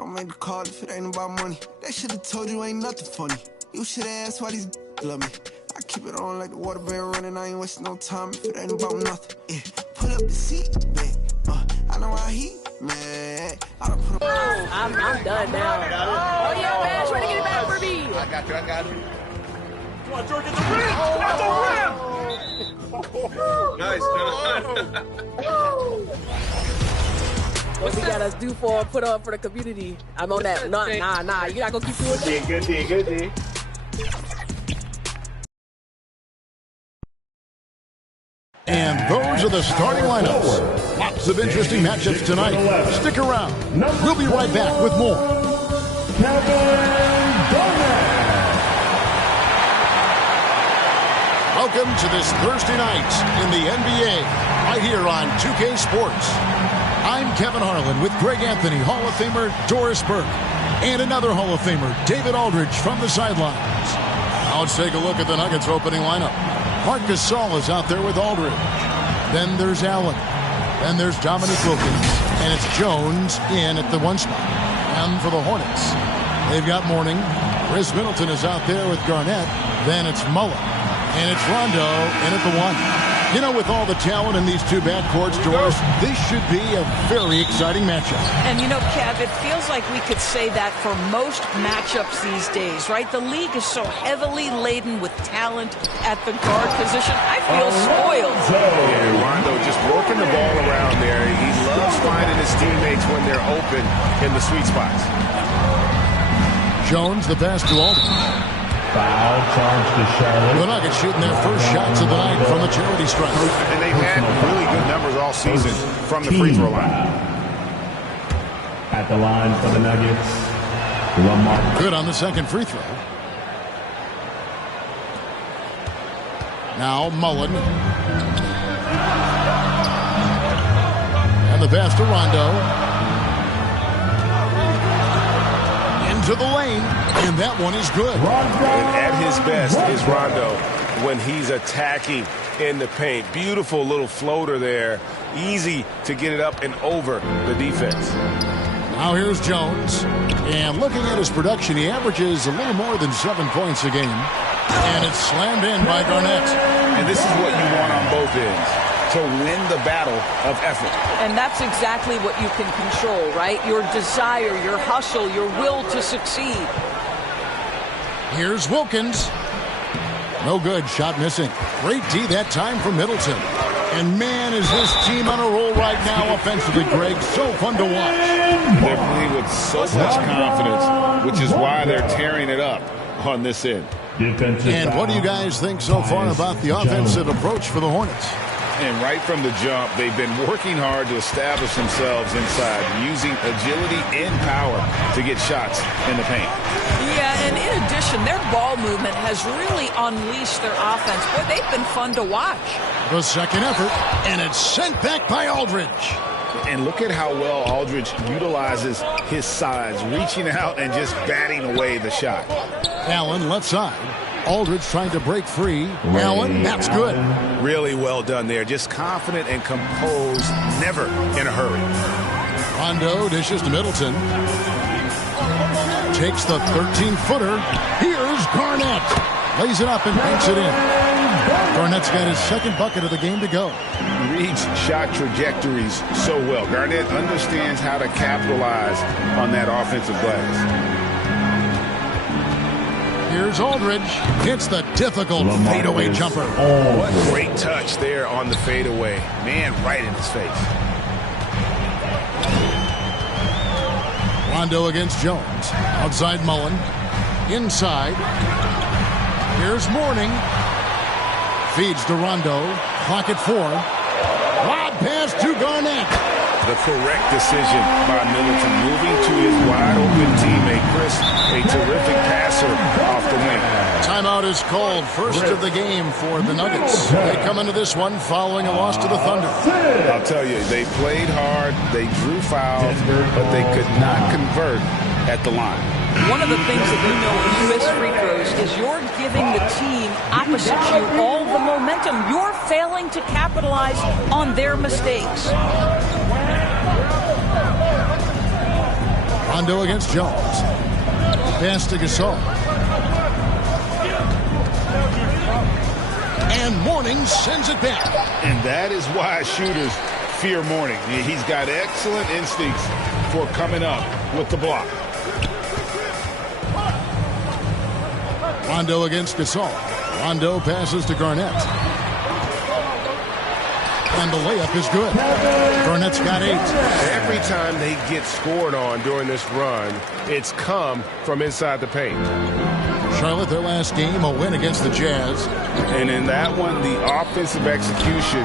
Don't make the call if it ain't about money. They should've told you ain't nothing funny. You should've asked why these love me. I keep it on like the water been running. I ain't wasting no time if it ain't about nothing. Yeah, pull up the seat back. I know how he mad. I don't put I'm done now. Oh yeah, man, trying to get it back for me. I got you. Come on, George, get the rim! At the rim! Nice. What we gotta do put on for the community? I'm on that. Nah. You're not gonna keep doing that. Good D. And those are the starting lineups. Lots of interesting matchups tonight. Stick around. We'll be right back with more. Welcome to this Thursday night in the NBA, right here on 2K Sports. I'm Kevin Harlan with Greg Anthony, Hall of Famer Doris Burke, and another Hall of Famer, David Aldridge, from the sidelines. Now let's take a look at the Nuggets opening lineup. Marc Gasol is out there with Aldridge. Then there's Allen. Then there's Dominique Wilkins. And it's Jones in at the 1 spot. And for the Hornets, they've got Mourning. Chris Middleton is out there with Garnett. Then it's Mullen. And it's Rondo in at the 1. You know, with all the talent in these two backcourts, Doris, this should be a very exciting matchup. And, you know, Kev, it feels like we could say that for most matchups these days, right? The league is so heavily laden with talent at the guard position. I feel spoiled. Yeah, Rondo just working the ball around there. He loves finding his teammates when they're open in the sweet spots. Jones, the pass to Aldridge. Foul charge to Charlotte. The Nuggets shooting their first shots of the night from the charity stripe. And they've had really good numbers all season from the free throw line. At the line for the Nuggets, Lamar. Good on the second free throw. Now Mullen. And the pass to Rondo. Into the lane. And that one is good. And at his best is Rondo when he's attacking in the paint. Beautiful little floater there. Easy to get it up and over the defense. Now here's Jones. And looking at his production, he averages a little more than 7 points a game. And it's slammed in by Garnett. And this is what you want on both ends, to win the battle of effort. And that's exactly what you can control, right? Your desire, your hustle, your will to succeed. Here's Wilkins. No good. Shot missing. Great D that time for Middleton. And man, is this team on a roll right now offensively, Greg. So fun to watch. They're playing with so much confidence, which is why they're tearing it up on this end. And what do you guys think so far about the offensive approach for the Hornets? And right from the jump, they've been working hard to establish themselves inside, using agility and power to get shots in the paint. Yeah, and in addition, their ball movement has really unleashed their offense. Boy, they've been fun to watch. The second effort, and it's sent back by Aldridge. And look at how well Aldridge utilizes his size, reaching out and just batting away the shot. Allen left side. Aldridge trying to break free. Allen, that's good. Really well done there. Just confident and composed, never in a hurry. Rondo dishes to Middleton. Takes the 13-footer. Here's Garnett. Lays it up and banks it in. Garnett's got his second bucket of the game to go. Reads shot trajectories so well. Garnett understands how to capitalize on that offensive glass. Here's Aldridge. Hits the difficult fadeaway jumper. What great touch there on the fadeaway. Man, right in his face. Rondo against Jones. Outside Mullen. Inside. Here's Mourning. Feeds to Rondo. Clock at 4. Lob pass to Garnett. The correct decision by Middleton, moving to his wide-open teammate, Chris. A terrific passer off the wing. Timeout is called. First of the game for the Nuggets. They come into this one following a loss to the Thunder. I'll tell you, they played hard, they drew fouls, but they could not convert at the line. One of the things that you know when you miss free throws is you're giving the team opposite you all the momentum. You're failing to capitalize on their mistakes. Rondo against Jones. Pass to Gasol. And Mourning sends it back. And that is why shooters fear Mourning. He's got excellent instincts for coming up with the block. Rondo against Gasol. Rondo passes to Garnett. And the layup is good. Garnett's got 8. Every time they get scored on during this run, it's come from inside the paint. Charlotte, their last game, a win against the Jazz. And in that one, the offensive execution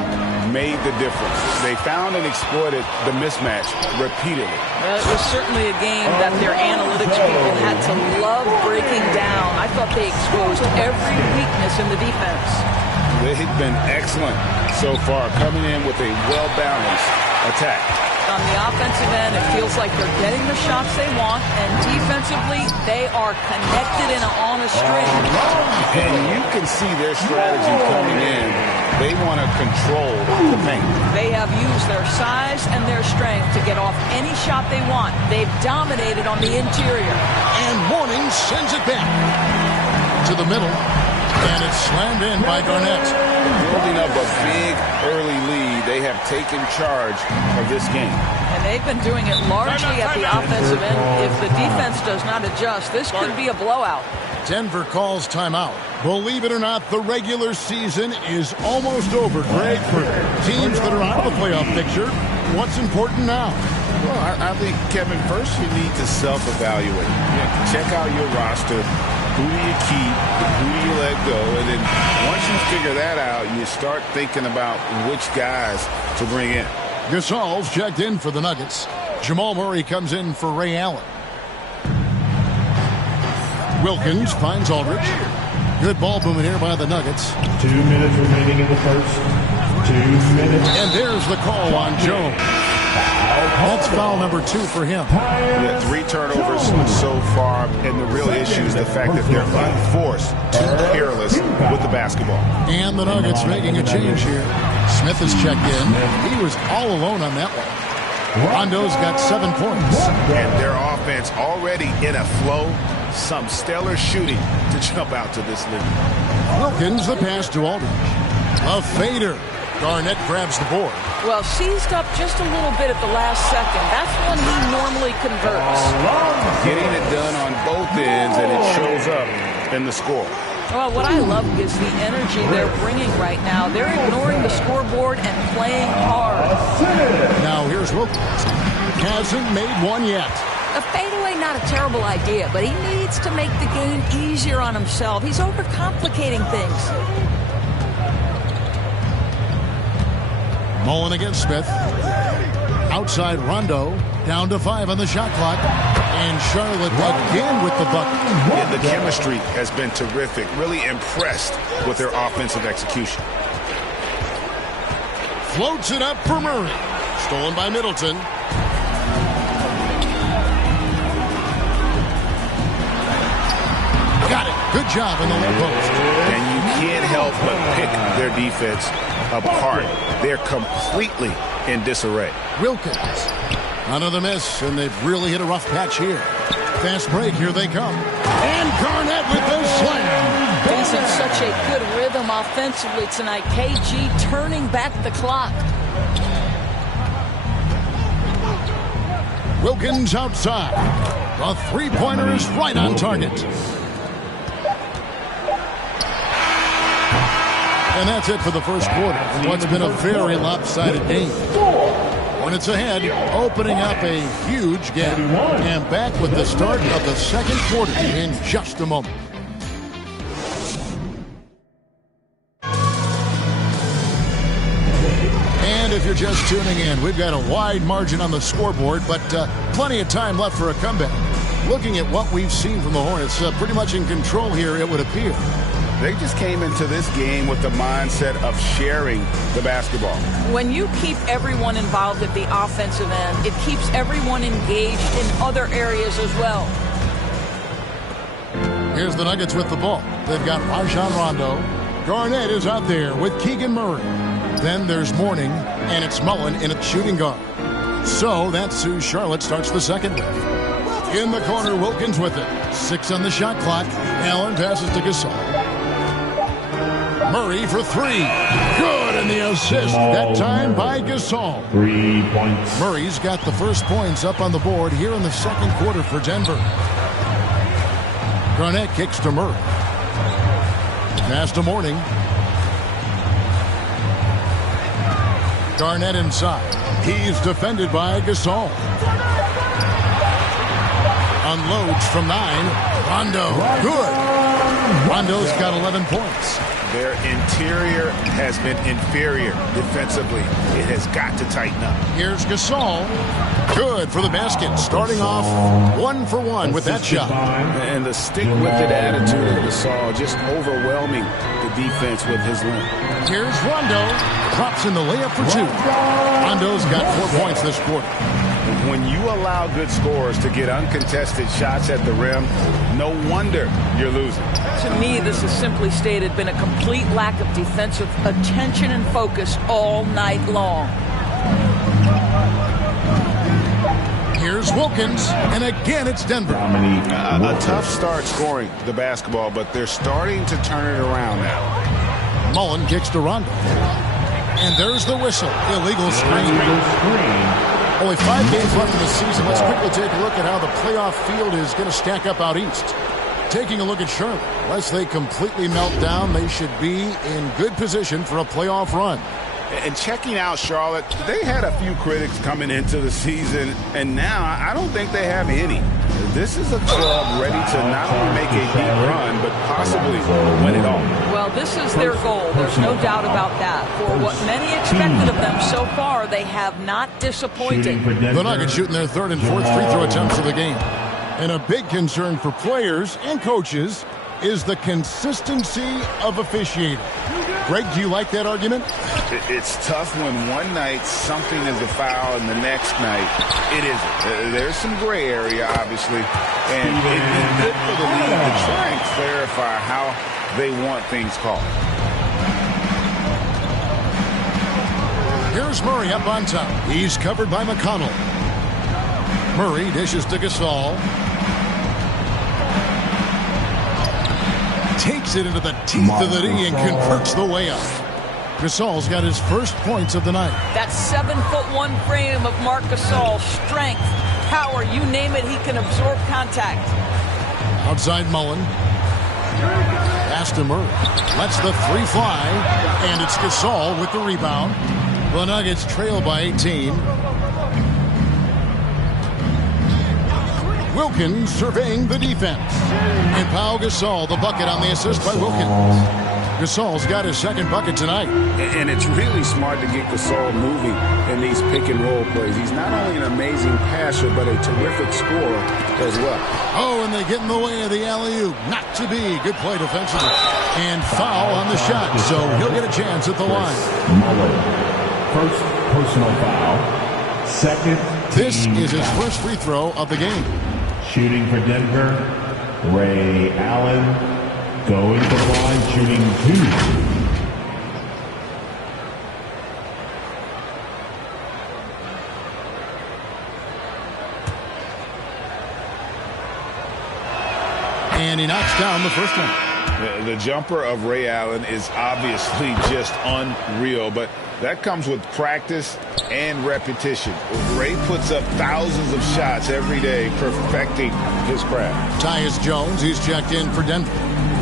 made the difference. They found and exploited the mismatch repeatedly. Well, it was certainly a game that their analytics people had to love breaking down. I thought they exposed every weakness in the defense. They've been excellent so far, coming in with a well-balanced attack. On the offensive end, it feels like they're getting the shots they want, and defensively, they are connected and on a string. And you can see their strategy coming in. They want to control the paint. They have used their size and their strength to get off any shot they want. They've dominated on the interior. And Mourning sends it back to the middle. And it's slammed in by Garnett. Building up a big early lead, they have taken charge of this game. And they've been doing it largely at the offensive end. If the defense does not adjust, this could be a blowout. Denver calls timeout. Believe it or not, the regular season is almost over. Greg, for teams that are out of the playoff picture, what's important now? Well, I think, Kevin, first you need to self-evaluate. Check out your roster. Who do you keep? Who do you let go? And then once you figure that out, you start thinking about which guys to bring in. Gasol's checked in for the Nuggets. Jamal Murray comes in for Ray Allen. Wilkins finds Aldridge. Good ball movement here by the Nuggets. 2 minutes remaining in the first. 2 minutes. And there's the call on Jones. That's foul number 2 for him. Yeah, 3 turnovers so far, and the real issue is the fact that they're unforced, too careless with the basketball. And the Nuggets making a change here. Smith is checked in. He was all alone on that one. Rondo's got 7 points. And their offense already in a flow. Some stellar shooting to jump out to this lead. Wilkins, the pass to Aldridge. A fader. Garnett grabs the board. Well, seized up just a little bit at the last second. That's when he normally converts. Getting it done on both ends, and it shows up in the score. Well, what I love is the energy they're bringing right now. They're ignoring the scoreboard and playing hard. Now here's Wilkins. Hasn't made one yet. A fadeaway, not a terrible idea, but he needs to make the game easier on himself. He's overcomplicating things. Mullen against Smith. Outside Rondo. Down to 5 on the shot clock. And Charlotte again with the bucket. Yeah, the chemistry has been terrific. Really impressed with their offensive execution. Floats it up for Murray. Stolen by Middleton. Got it. Good job in the low post. And you can't help but pick their defense apart. They're completely in disarray. Wilkins. Another miss, and they've really hit a rough patch here. Fast break, here they come. And Garnett with the slam. He's in such a good rhythm offensively tonight. KG turning back the clock. Wilkins outside. The three-pointer is right on target. And that's it for the first quarter in what's been a very lopsided game. Hornets ahead, opening up a huge gap. And back with the start of the second quarter in just a moment. And if you're just tuning in, we've got a wide margin on the scoreboard, but plenty of time left for a comeback. Looking at what we've seen from the Hornets, pretty much in control here, it would appear. They just came into this game with the mindset of sharing the basketball. When you keep everyone involved at the offensive end, it keeps everyone engaged in other areas as well. Here's the Nuggets with the ball. They've got Rajon Rondo. Garnett is out there with Keegan Murray. Then there's Mourning, and it's Mullen in a shooting guard. So that's who Charlotte starts the second with. In the corner, Wilkins with it. 6 on the shot clock. Allen passes to Gasol. Murray for 3. Good, and the assist that time by Gasol. 3 points. Murray's got the first points up on the board here in the second quarter for Denver. Garnett kicks to Murray. Pass to Mourning. Garnett inside. He's defended by Gasol. Unloads from 9. Rondo. Good. Rondo's got 11 points. Their interior has been inferior defensively. It has got to tighten up. Here's Gasol. Good for the basket. Starting off 1 for 1 with that shot. And the stick-with-it attitude of Gasol just overwhelming the defense with his length. Here's Rondo. Drops in the layup for 2. Rondo's got 4 points this quarter. When you allow good scorers to get uncontested shots at the rim, no wonder you're losing. To me, this has simply stated been a complete lack of defensive attention and focus all night long. Here's Wilkins, and again it's Denver. A tough start scoring the basketball, but they're starting to turn it around now. Mullen kicks to Rondo. And there's the whistle. Illegal screen. Only 5 games left in the season. Let's quickly take a look at how the playoff field is going to stack up out east. Taking a look at Charlotte. Unless they completely melt down, they should be in good position for a playoff run. And checking out Charlotte, they had a few critics coming into the season, and now I don't think they have any. This is a club ready to not only make a deep run, but possibly win it all. Well, this is their goal. There's no doubt about that. For what many expected of them so far, they have not disappointed. The Nuggets shooting their 3rd and 4th free throw attempts of the game. And a big concern for players and coaches is the consistency of officiating. Greg, do you like that argument? It's tough when one night something is a foul and the next night it isn't. There's some gray area, obviously, and it's good for the league to try and clarify how they want things called. Here's Murray up on top. He's covered by McConnell. Murray dishes to Gasol. Takes it into the teeth of the D and converts the layup. Gasol's got his first points of the night. That 7'1" frame of Marc Gasol, strength, power, you name it, he can absorb contact. Outside Mullen. Pass to Murray. Lets the 3 fly, and it's Gasol with the rebound. The Nuggets trail by 18. Wilkins surveying the defense. And Pau Gasol, the bucket on the assist by Wilkins. Gasol's got his 2nd bucket tonight. And it's really smart to get Gasol moving in these pick-and-roll plays. He's not only an amazing passer, but a terrific scorer as well. Oh, and they get in the way of the alley-oop. Not to be. Good play defensively. And foul on the shot, so he'll get a chance at the line. First personal foul. 2nd. This is his first free throw of the game. Shooting for Denver, Ray Allen. Going to the line, shooting 2. And he knocks down the first one. The jumper of Ray Allen is obviously just unreal, but that comes with practice and repetition. Ray puts up thousands of shots every day, perfecting his craft. Tyus Jones, he's checked in for Denver.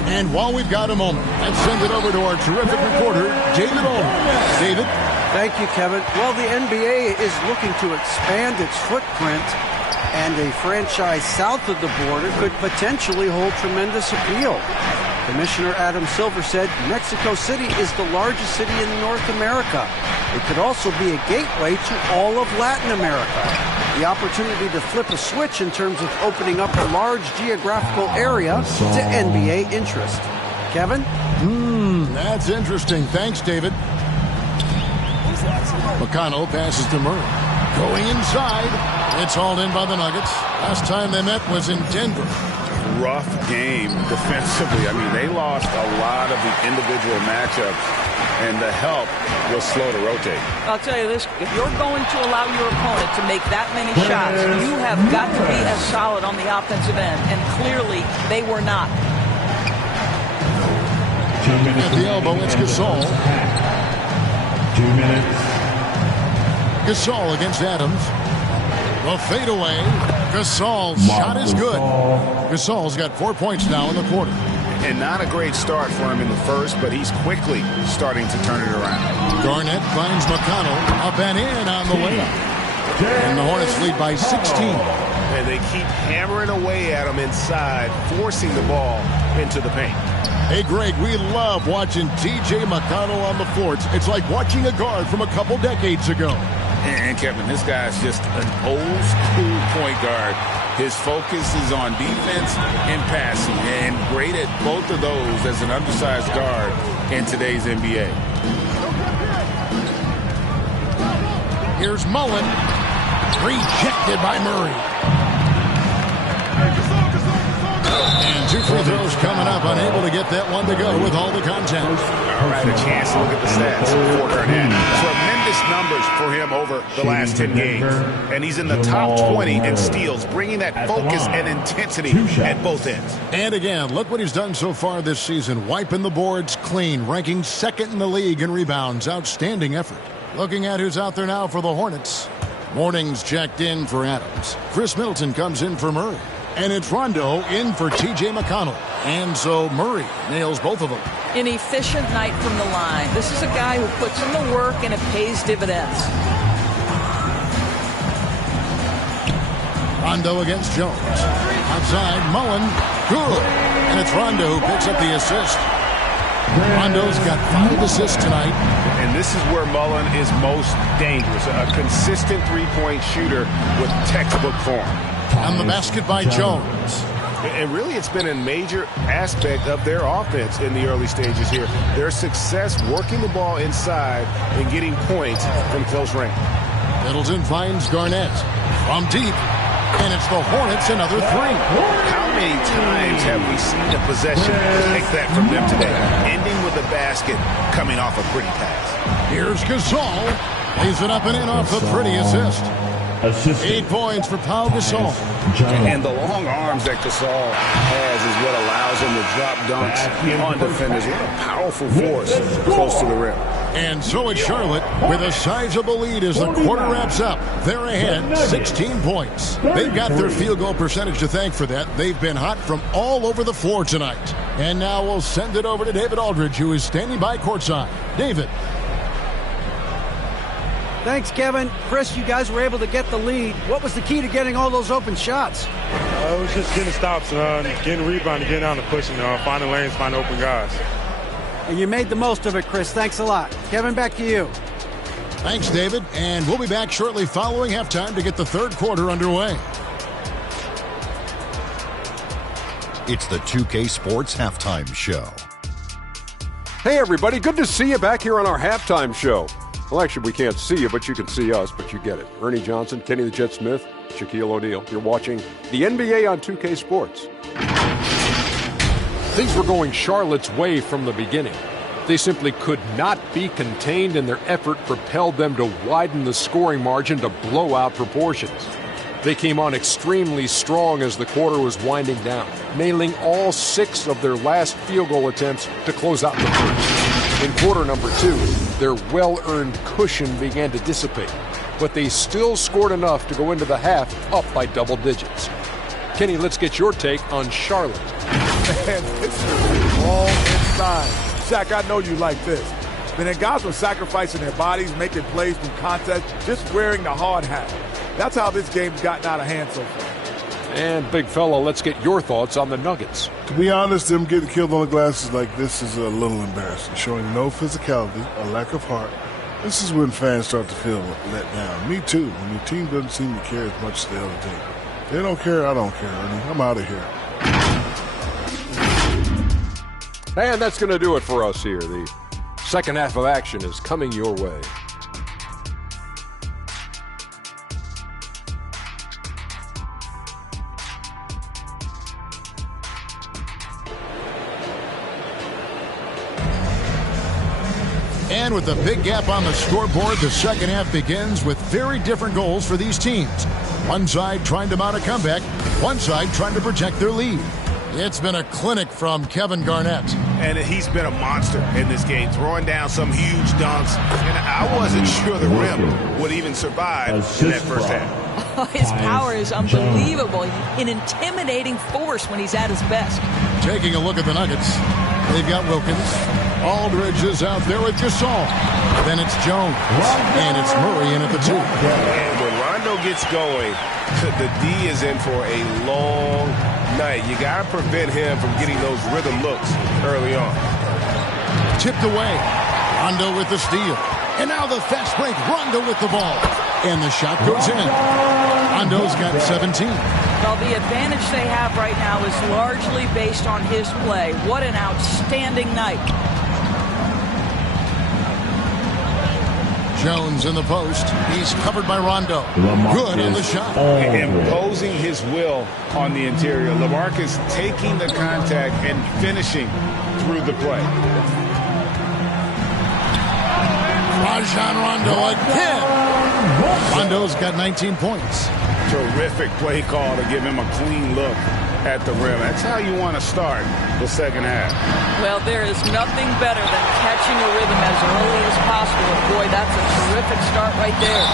And while we've got a moment, let's send it over to our terrific reporter, David Olin. David? Thank you, Kevin. Well, the NBA is looking to expand its footprint, and a franchise south of the border could potentially hold tremendous appeal. Commissioner Adam Silver said Mexico City is the largest city in North America. It could also be a gateway to all of Latin America. The opportunity to flip a switch in terms of opening up a large geographical area to NBA interest. Kevin? That's interesting. Thanks, David. McConnell passes to Murray. Going inside. It's hauled in by the Nuggets. Last time they met was in Denver. Rough game defensively. I mean, they lost a lot of the individual matchups and the help was slow to rotate. I'll tell you this, if you're going to allow your opponent to make that many shots, you have got to be as solid on the offensive end, and clearly they were not. 2 minutes. At the elbow, it's Gasol. 2 minutes. Gasol against Adams. The fadeaway. Gasol's shot is good. Gasol's got 4 points now in the quarter. And not a great start for him in the first, but he's quickly starting to turn it around. Garnett finds McConnell up and in on the layup. And the Hornets lead by 16. And they keep hammering away at him inside, forcing the ball into the paint. Hey, Greg, we love watching T.J. McConnell on the floor. It's like watching a guard from a couple decades ago. And Kevin, this guy's just an old school point guard. His focus is on defense and passing, and great at both of those as an undersized guard in today's NBA. Here's Mullen. Rejected by Murray. And 2 free throws coming up, unable to get that one to go with all the contact. All right, a chance to look at the stats for Garnett. Tremendous numbers for him over the last 10 games. And he's in the top 20 in steals, bringing that focus and intensity at both ends. And again, look what he's done so far this season. Wiping the boards clean, ranking 2nd in the league in rebounds. Outstanding effort. Looking at who's out there now for the Hornets. Morning's checked in for Adams. Chris Middleton comes in for Murray. And it's Rondo in for T.J. McConnell. And so Murray nails both of them. An efficient night from the line. This is a guy who puts in the work and it pays dividends. Rondo against Jones. Outside, Mullen. Good. And it's Rondo who picks up the assist. Rondo's got 5 assists tonight. And this is where Mullen is most dangerous. A consistent three-point shooter with textbook form. On the basket by Jones. And really, it's been a major aspect of their offense in the early stages here. Their success working the ball inside and getting points from close range. Middleton finds Garnett from deep. And it's the Hornets another 3. How many times have we seen a possession like that from them today? Ending with a basket coming off a pretty pass. Here's Gasol. Lays it up and in off the pretty assist. 8 points for Pau Gasol. And the long arms that Gasol has is what allows him to drop dunks on defenders. What a powerful force close to the rim. And so it's Charlotte with a sizable lead as the quarter wraps up. They're ahead 16 points. They've got their field goal percentage to thank for that. They've been hot from all over the floor tonight. And now we'll send it over to David Aldridge, who is standing by courtside. David. Thanks, Kevin. Chris, you guys were able to get the lead. What was the key to getting all those open shots? It was just getting stops, getting rebound, getting down and pushing, finding lanes, finding open guys. And you made the most of it, Chris. Thanks a lot. Kevin, back to you. Thanks, David. And we'll be back shortly following halftime to get the third quarter underway. It's the 2K Sports Halftime Show. Hey, everybody. Good to see you back here on our halftime show. Well, actually, we can't see you, but you can see us, but you get it. Ernie Johnson, Kenny the Jet Smith, Shaquille O'Neal. You're watching the NBA on 2K Sports. Things were going Charlotte's way from the beginning. They simply could not be contained, and their effort propelled them to widen the scoring margin to blowout proportions. They came on extremely strong as the quarter was winding down, nailing all 6 of their last field goal attempts to close out the first. In quarter number 2, their well-earned cushion began to dissipate, but they still scored enough to go into the half up by double digits. Kenny, let's get your take on Charlotte. Man, this is all inside. Shaq, I know you like this. But then guys were sacrificing their bodies, making plays from contact, just wearing the hard hat. That's how this game's gotten out of hand so far. And big fella, let's get your thoughts on the Nuggets. To be honest, them getting killed on the glass is like this is a little embarrassing, showing no physicality, a lack of heart. This is when fans start to feel let down. Me too, when your team doesn't seem to care as much as the other team. If they don't care, I don't care, Ernie. I'm out of here. And that's going to do it for us here. The second half of action is coming your way. And with the big gap on the scoreboard, the second half begins with very different goals for these teams. One side trying to mount a comeback, one side trying to protect their lead. It's been a clinic from Kevin Garnett. And he's been a monster in this game, throwing down some huge dunks. And I wasn't sure the rim would even survive in that first half. His power is unbelievable. An intimidating force when he's at his best. Taking a look at the Nuggets. They've got Wilkins. Aldridge is out there with Gasol. Then it's Jones. And it's Murray in at the 2. And when Rondo gets going, the D is in for a long night. You got to prevent him from getting those rhythm looks early on. Tipped away. Rondo with the steal. And now the fast break. Rondo with the ball. And the shot goes in. Rondo's got 17. Well, the advantage they have right now is largely based on his play. What an outstanding night. Jones in the post. He's covered by Rondo. Good on the shot. Imposing his will on the interior. LaMarcus taking the contact and finishing through the play. Rajon Rondo again. Rondo's got 19 points. Terrific play call to give him a clean look at the rim. That's how you want to start the second half. Well, there is nothing better than catching a rhythm as early as possible. Boy, that's a terrific start right there.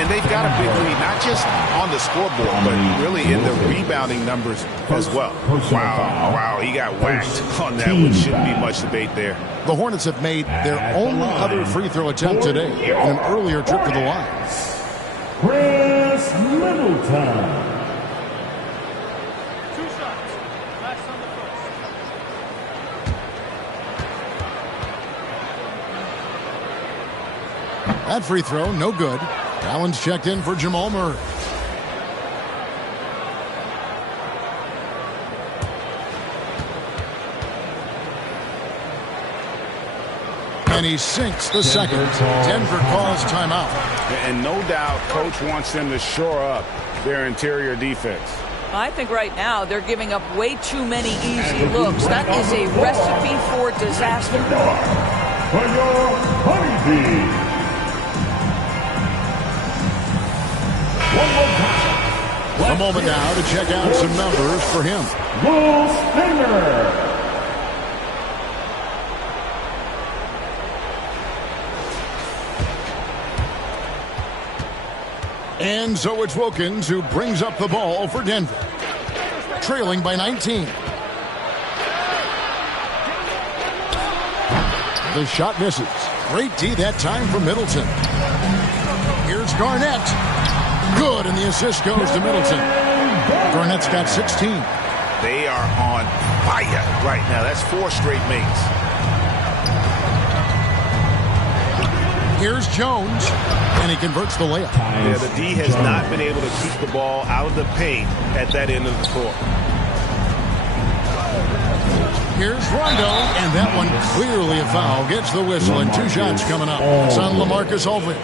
And they've got a big lead, not just on the scoreboard, but really in the rebounding numbers as well. Wow, he got whacked on that one. Shouldn't be much debate there. The Hornets have made their only other free throw attempt today in an earlier trip to the line. Chris Middleton. That free throw, no good. Allen's checked in for Jamal Murray. And he sinks the second. Denver calls timeout. And no doubt, Coach wants them to shore up their interior defense. I think right now they're giving up way too many easy looks. That is a recipe for disaster. For your Honeybee. A moment now to check out some numbers for him. Will Stinger. And so it's Wilkins who brings up the ball for Denver. Trailing by 19. The shot misses. Great D that time from Middleton. Here's Garnett. Good, and the assist goes to Middleton. Garnett's got 16. They are on fire right now. That's 4 straight makes. Here's Jones, and he converts the layup. Yeah, the D has not been able to keep the ball out of the paint at that end of the court. Here's Rondo, and that one clearly a foul. Gets the whistle, and 2 shots coming up. It's on LaMarcus Aldridge.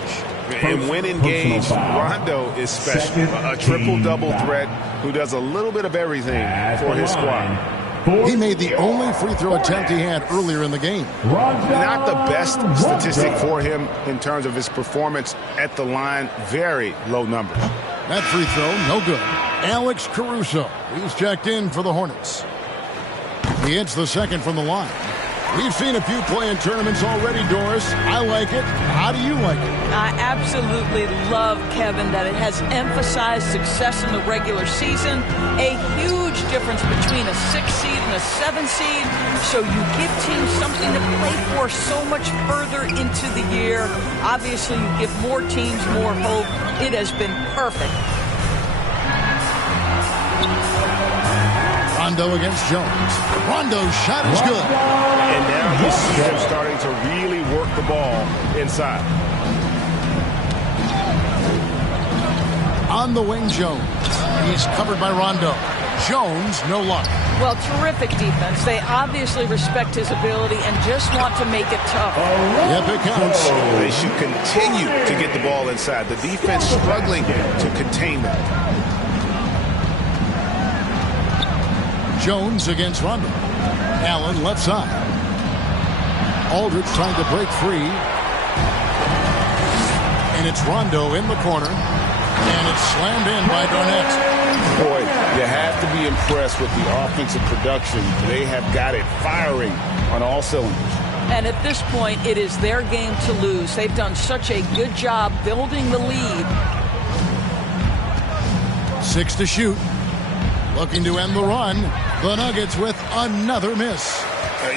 And when engaged, Rondo is special. A triple-double threat who does a little bit of everything for his squad. He made the only free throw attempt he had earlier in the game. Not the best statistic for him in terms of his performance at the line. Very low numbers. That free throw, no good. Alex Caruso, he's checked in for the Hornets. He hits the second from the line. We've seen a few play-in tournaments already, Doris. I like it. How do you like it? I absolutely love, Kevin, that it has emphasized success in the regular season. A huge difference between a 6 seed and a 7 seed. So you give teams something to play for so much further into the year. Obviously, you give more teams more hope. It has been perfect. Rondo against Jones. Rondo's shot is good. And now you see him starting to really work the ball inside. On the wing, Jones. He's covered by Rondo. Jones, no luck. Well, terrific defense. They obviously respect his ability and just want to make it tough. Yep, it counts. They should continue to get the ball inside. The defense struggling to contain that. Jones against Rondo. Allen left side. Aldridge trying to break free. And it's Rondo in the corner. And it's slammed in by Garnett. Boy, you have to be impressed with the offensive production. They have got it firing on all cylinders. And at this point, it is their game to lose. They've done such a good job building the lead. 6 to shoot. Looking to end the run. The Nuggets with another miss.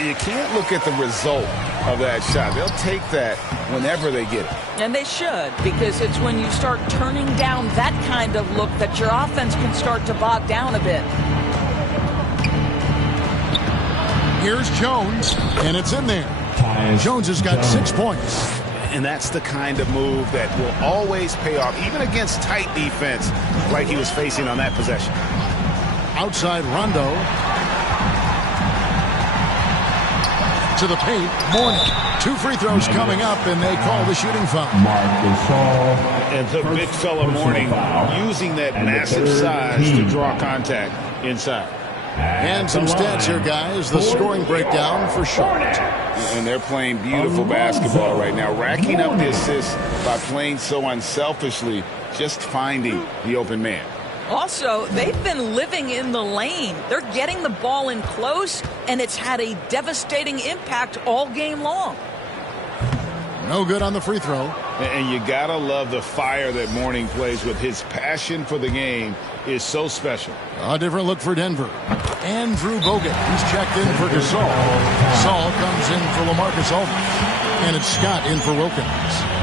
You can't look at the result of that shot. They'll take that whenever they get it. And they should, because it's when you start turning down that kind of look that your offense can start to bog down a bit. Here's Jones, and it's in there. Jones has got 6 points. And that's the kind of move that will always pay off, even against tight defense like he was facing on that possession. Outside Rondo. To the paint, Mourning. 2 free throws coming up, and they call the shooting foul. And the big fella Mourning using that massive size to draw contact inside. And some stats here, guys. The scoring breakdown for Charlotte. And they're playing beautiful basketball right now, racking up the assists by playing so unselfishly, just finding the open man. Also, they've been living in the lane. They're getting the ball in close, and it's had a devastating impact all game long. No good on the free throw. And you gotta love the fire that Mourning plays with. His passion for the game is so special. A different look for Denver. Andrew Bogut. He's checked in for Gasol. Gasol comes in for LaMarcus Aldridge. And it's Scott in for Wilkins.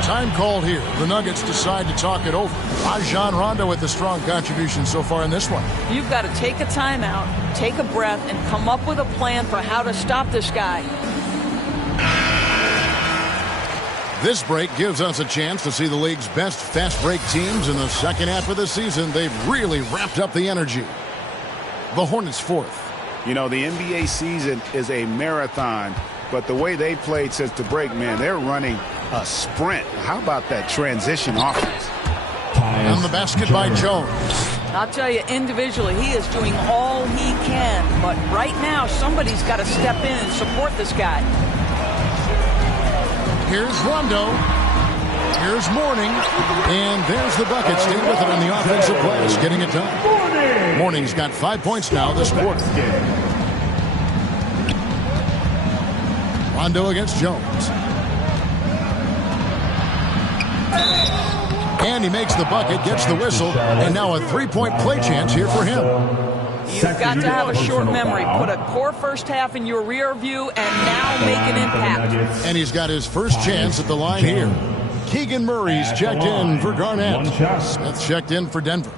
Time called here. The Nuggets decide to talk it over. Rajon Rondo with a strong contribution so far in this one. You've got to take a timeout, take a breath, and come up with a plan for how to stop this guy. This break gives us a chance to see the league's best fast break teams in the second half of the season. They've really ramped up the energy. The Hornets fourth. You know, the NBA season is a marathon, but the way they played since the break, man, they're running a sprint. How about that transition offense? And the basket by Jones. I'll tell you, individually, he is doing all he can. But right now, somebody's got to step in and support this guy. Here's Rondo. Here's Mourning. And there's the bucket. Stay with it on the offensive glass, getting it done. Mourning's got 5 points now this quarter. Rondo against Jones. And he makes the bucket, gets the whistle, and now a three-point play chance here for him. You've got to have a short memory. Put a core first half in your rear view and now make an impact. And he's got his first chance at the line here. Keegan Murray's checked in for Garnett. Smith checked in for Denver.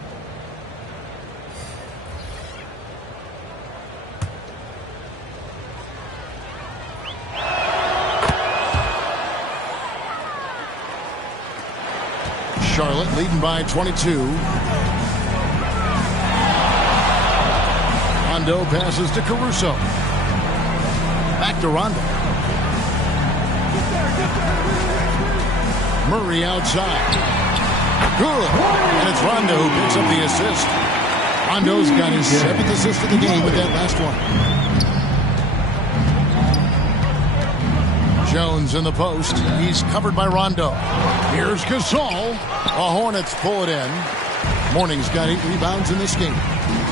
Charlotte leading by 22. Rondo passes to Caruso. Back to Rondo. Murray outside. Good. And it's Rondo who picks up the assist. Rondo's got his 7th assist of the game with that last one. Jones in the post. He's covered by Rondo. Here's Gasol. The Hornets pull it in. Mourning's got 8 rebounds in this game.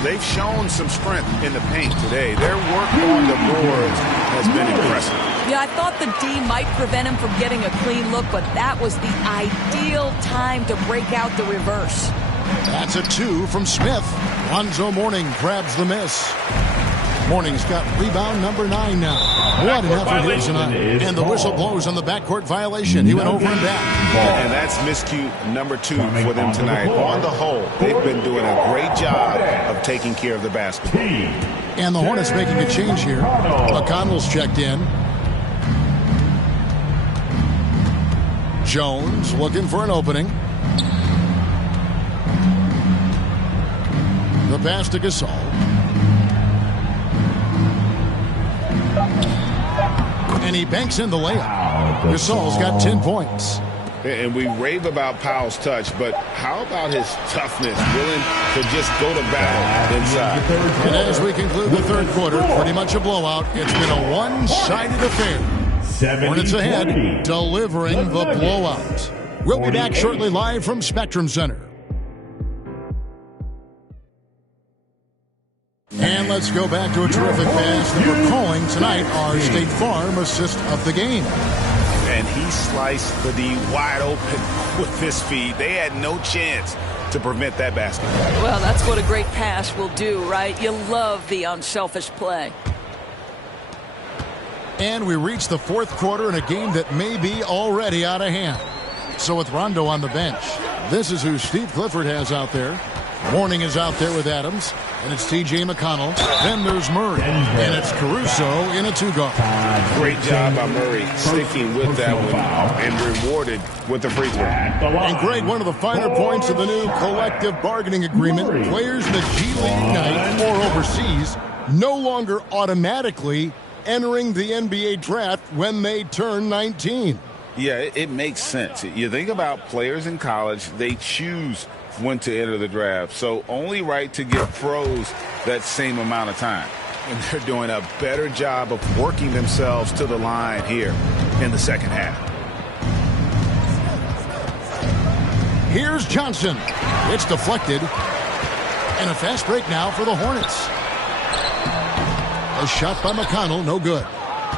They've shown some strength in the paint today. Their work on the boards has been impressive. Yeah, I thought the D might prevent him from getting a clean look, but that was the ideal time to break out the reverse. That's a 2 from Smith. Lonzo Mourning grabs the miss. Mourning's got rebound number 9 now. What an effort here tonight. And the whistle blows on the backcourt violation. He went over and back. And that's miscue number 2 for them tonight. On the whole, they've been doing a great job of taking care of the basketball. And the Hornets making a change here. McConnell's checked in. Jones looking for an opening. The pass to Gasol. And he banks in the layup. Gasol's got 10 points. And we rave about Powell's touch, but how about his toughness, willing to just go to battle inside? And as we conclude the third quarter, pretty much a blowout. It's been a one-sided affair. Hornets ahead, delivering the blowout. We'll be back shortly live from Spectrum Center. And let's go back to a terrific pass that we're calling tonight our State Farm assist of the game. And he sliced the D wide open with this feed. They had no chance to prevent that basket. Well, that's what a great pass will do, right? You love the unselfish play. And we reach the fourth quarter in a game that may be already out of hand. So with Rondo on the bench, this is who Steve Clifford has out there. Warning is out there with Adams, and it's T.J. McConnell. Then there's Murray, and it's Caruso in a two-guard. Great job by Murray sticking with that one and rewarded with the free throw. And Greg, one of the finer points of the new collective bargaining agreement, players in the G League Ignite or overseas no longer automatically entering the NBA draft when they turn 19. Yeah, it makes sense. You think about players in college, they choose when to enter the draft. So only right to give pros that same amount of time. And they're doing a better job of working themselves to the line here in the second half. Here's Johnson. It's deflected. And a fast break now for the Hornets. A shot by McConnell, no good.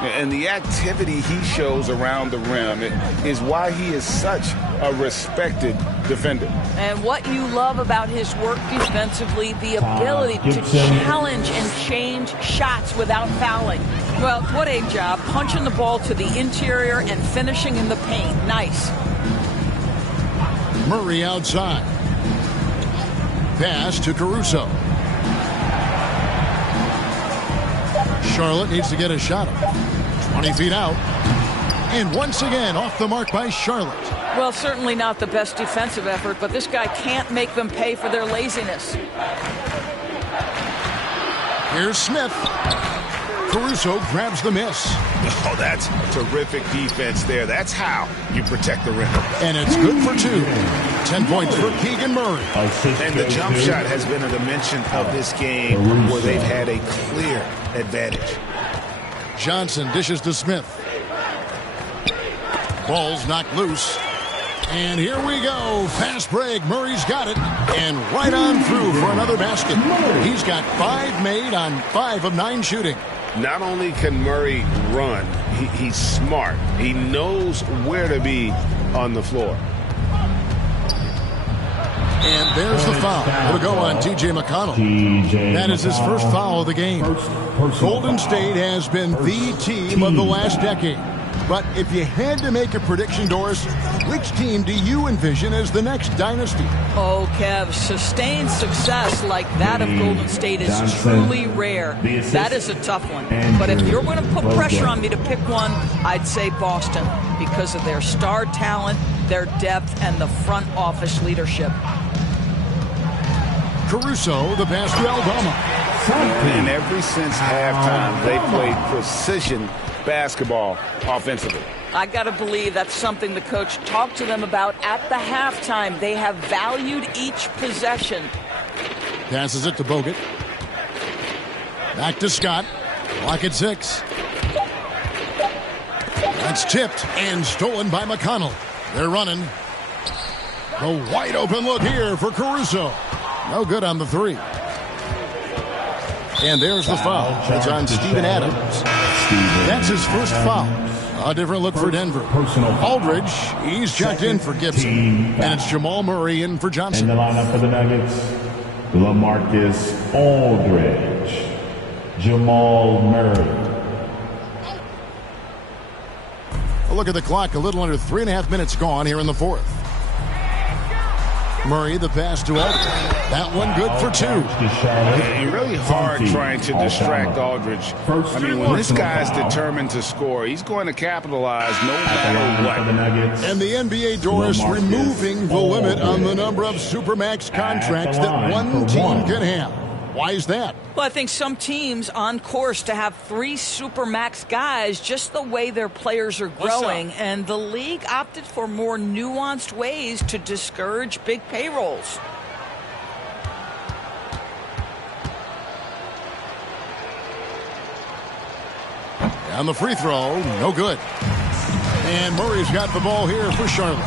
And the activity he shows around the rim is why he is such a respected defender. And what you love about his work defensively, the ability to challenge and change shots without fouling. Well, what a job. Punching the ball to the interior and finishing in the paint. Nice. Murray outside. Pass to Caruso. Charlotte needs to get a shot up. 20 feet out. And once again, off the mark by Charlotte. Well, certainly not the best defensive effort, but this guy can't make them pay for their laziness. Here's Smith. Caruso grabs the miss. Oh, that's terrific defense there. That's how you protect the rim. And it's good for two. 10 points for Keegan Murray. And the jump shot has been a dimension of this game where they've had a clear advantage. Johnson dishes to Smith. Ball's knocked loose. And here we go. Fast break. Murray's got it. And right on through for another basket. He's got 5 made on 5 of 9 shooting. Not only can Murray run, he's smart. He knows where to be on the floor. And there's the foul. It'll go on T.J. McConnell. That is his first foul of the game. Golden State has been the team of the last decade. But if you had to make a prediction, Doris, which team do you envision as the next dynasty? Oh, Kev, sustained success like that of Golden State is truly rare. That is a tough one. But if you're going to put pressure on me to pick one, I'd say Boston because of their star talent, their depth, and the front office leadership. Caruso, the pass to Aldama. And ever since halftime, they played precision basketball offensively. I got to believe that's something the coach talked to them about at the halftime. They have valued each possession. Passes it to Bogut. Back to Scott. Clock at 6. That's tipped and stolen by McConnell. They're running. A wide open look here for Caruso. No good on the 3. And there's the foul. It's on Steven Adams. That's his first foul. A different look for Denver. Aldridge, he's checked in for Gibson. And it's Jamal Murray in for Johnson. In the lineup for the Nuggets, LaMarcus Aldridge, Jamal Murray. A look at the clock, a little under 3.5 minutes gone here in the fourth. Murray, the pass to Aldridge. That one good for 2. And really hard trying to distract Aldridge. I mean, when this guy's determined to score, he's going to capitalize no matter what. And the NBA, Doris, removing the limit on the number of Supermax contracts that one team can have. Why is that? Well, I think some teams on course to have 3 Supermax guys just the way their players are growing, and the league opted for more nuanced ways to discourage big payrolls. And the free throw, no good. And Murray's got the ball here for Charlotte.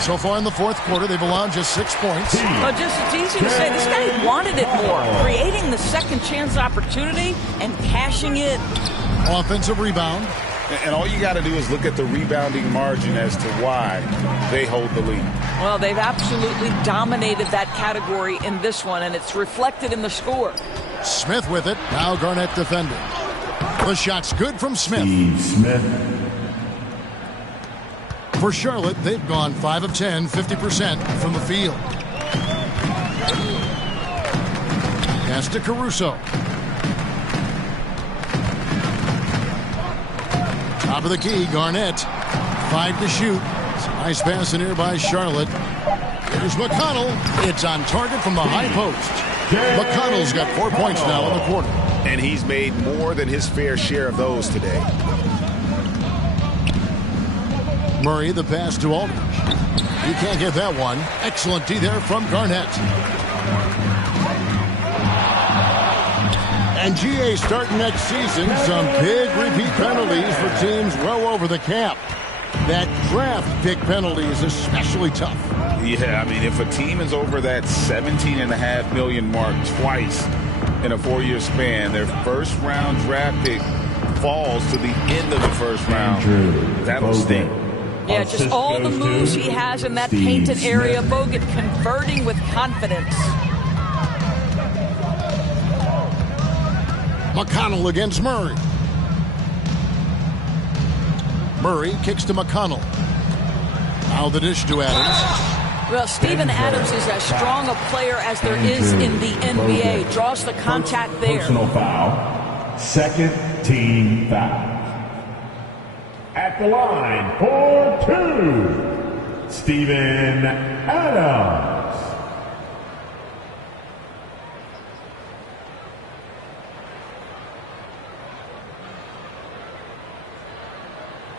So far in the fourth quarter, they've allowed just 6 points. Well, it's easy to say this guy wanted it more, creating the second chance opportunity and cashing it. Offensive rebound. And all you got to do is look at the rebounding margin as to why they hold the lead. Well, they've absolutely dominated that category in this one, and it's reflected in the score. Smith with it. Now Garnett defending. The shot's good from Smith. Steve Smith. For Charlotte, they've gone 5 of 10, 50% from the field. Pass to Caruso. Top of the key, Garnett. 5 to shoot. It's a nice pass in here by Charlotte. Here's McConnell. It's on target from the high post. McConnell's got 4 points now in the quarter. And he's made more than his fair share of those today. Murray, the pass to Aldridge. He can't get that one. Excellent D there from Garnett. And GA starting next season, some big repeat penalties for teams well over the cap. That draft pick penalty is especially tough. Yeah, I mean, if a team is over that $17.5 million mark twice in a 4-year span, their first-round draft pick falls to the end of the first round. That'll sting. Yeah, just all the moves he has in that painted area. Bogut converting with confidence. McConnell against Murray. Murray kicks to McConnell. Now the dish to Adams. Well, Steven Adams is as strong a player as there is in the NBA. Draws the contact there. Personal foul. Second team foul. At the line for 2, Steven Adams.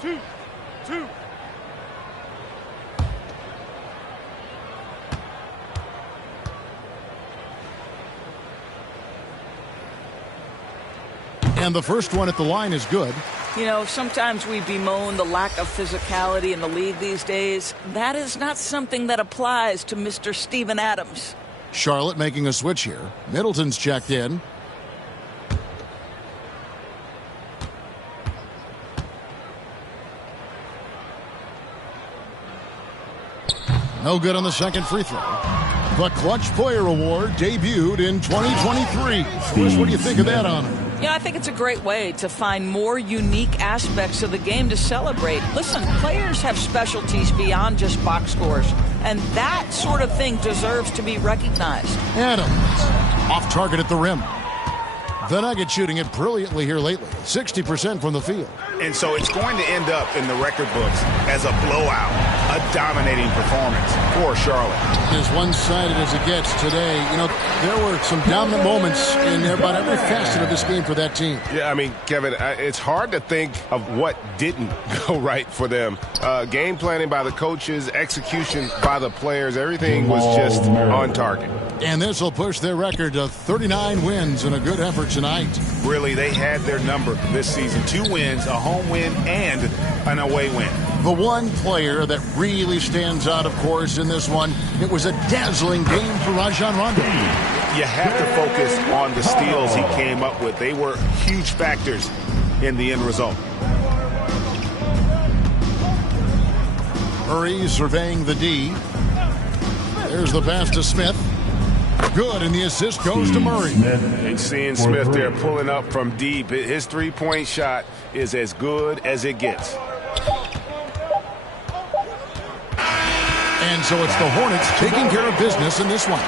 Two. And the first one at the line is good. You know, sometimes we bemoan the lack of physicality in the league these days. That is not something that applies to Mr. Steven Adams. Charlotte making a switch here. Middleton's checked in. No good on the second free throw. The Clutch Player Award debuted in 2023. Bruce, what do you think of that honor? Yeah, I think it's a great way to find more unique aspects of the game to celebrate. Listen, players have specialties beyond just box scores, and that sort of thing deserves to be recognized. Adams, off target at the rim. The Nuggets shooting it brilliantly here lately, 60% from the field. And so it's going to end up in the record books as a blowout, a dominating performance for Charlotte. As one-sided as it gets today, you know, there were some dominant moments in about every facet of this game for that team. Yeah, I mean, Kevin, it's hard to think of what didn't go right for them. Game planning by the coaches, execution by the players, everything was just on target. And this will push their record to 39 wins in a good effort tonight. Really, they had their number this season. 2 wins, a home win, and an away win. The one player that really stands out, of course, in this one, it was a dazzling game for Rajon Rondo. You have to focus on the steals he came up with. They were huge factors in the end result. Murray surveying the D. There's the pass to Smith. Good, and the assist goes to Murray. And seeing Smith there pulling up from deep, his three-point shot is as good as it gets. And so it's the Hornets taking care of business in this one.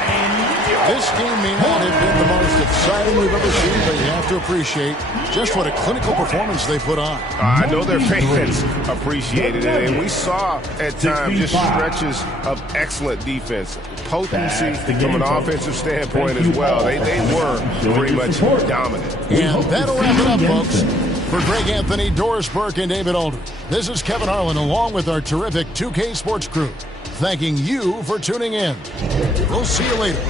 This game may not have been the most exciting we've ever seen, but you have to appreciate just what a clinical performance they put on. I know their fans appreciated it, and we saw at times just stretches of excellent defense. Potency from an offensive standpoint as well. They were pretty much dominant. And that'll wrap it up, folks. For Greg Anthony, Doris Burke, and David Aldridge, this is Kevin Harlan along with our terrific 2K Sports crew, thanking you for tuning in. We'll see you later.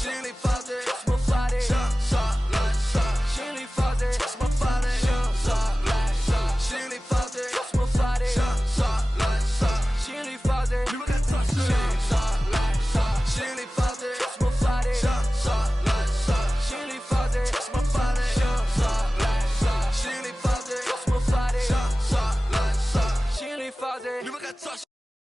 心里放着什么法律？上来上，心里放着什么法律？上来上，心里放着什么法律？上来上，心里放着。你们敢做事？上来上，心里放着什么法律？上来上，心里放着什么法律？上来上，心里放着什么法律？上来上，心里放着。你们敢做事？